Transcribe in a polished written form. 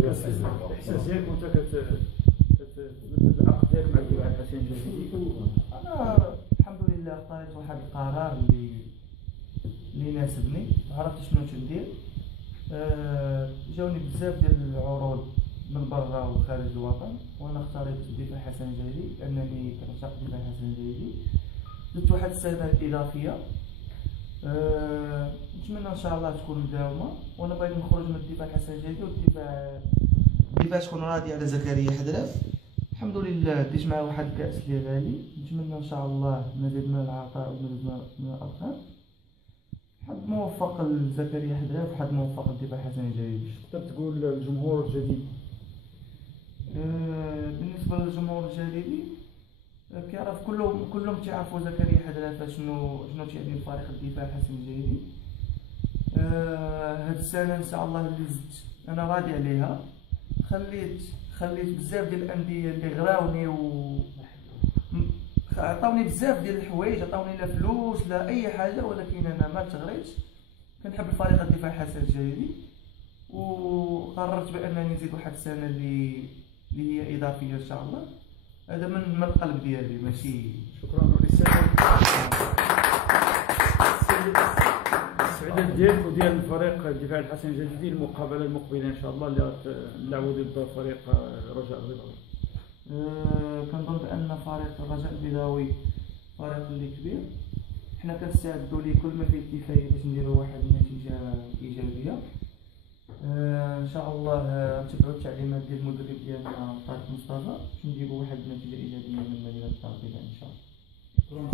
الاحساس ديالك وانت كتمدد العقد ديالك مع الدفاع الحسن الجزيري؟ انا الحمد لله طريت واحد القرار اللي يناسبني، عرفت شنو تندير. جاوني بزاف ديال العروض من برا وخارج الوطن، وانا اختاريت الدفاع الحسن الجزيري لانني كنعشق الدفاع الحسن الجزيري. درت واحد السنه اضافيه، نتمنى ان شاء الله تكون مداومه، وانا باغي نخرج من الدفاع الحسن الجزيري والدفاع تكون راضي على زكريا حدراف. الحمد لله ديت معاه واحد الكاس اللي غالي، نتمنى ان شاء الله مزيد من العطاء ومزيد من الارقام. حد موفق لزكريا حدراف وحد موفق للدفاع الحسن الجزيري. تقدر تقول الجمهور الجديد؟ بالنسبه للجمهور الجديد كيعرف كلهم تعرفوا زكريا حدراف شنو تعني لفريق الدفاع الحسن الجزيري. هاد السنه ان شاء الله اللي زدت انا راضي عليها. خليت بزاف ديال الانديه اللي غراوني عطاوني بزاف ديال الحوايج، عطاوني لا فلوس لا اي حاجه، ولكن انا ما تغريتش. كنحب الفريق الدفاع الحسن الجزيري، وقررت بانني نزيد واحد السنه اللي هي اضافيه ان شاء الله. هذا من القلب ديالي ماشي. شكرا. الاستعداد ديالك وديال فريق الدفاع الحسن الجزيري المقابله المقبله ان شاء الله اللي غتلعبوا ضد فريق الرجاء البيضاوي؟ كنظن بان فريق الرجاء البيضاوي فريق اللي كبير، حنا كنستعدوا ليه كل ما فيه الكفايه باش نديروا واحد النتيجه ايجابيه. ان شاء الله نتبعوا التعليمات ديال المدرب ديالنا طارق مصطفى باش نجيبوا واحد النتيجه ايجابيه من مدينه الطرابلس ان شاء الله.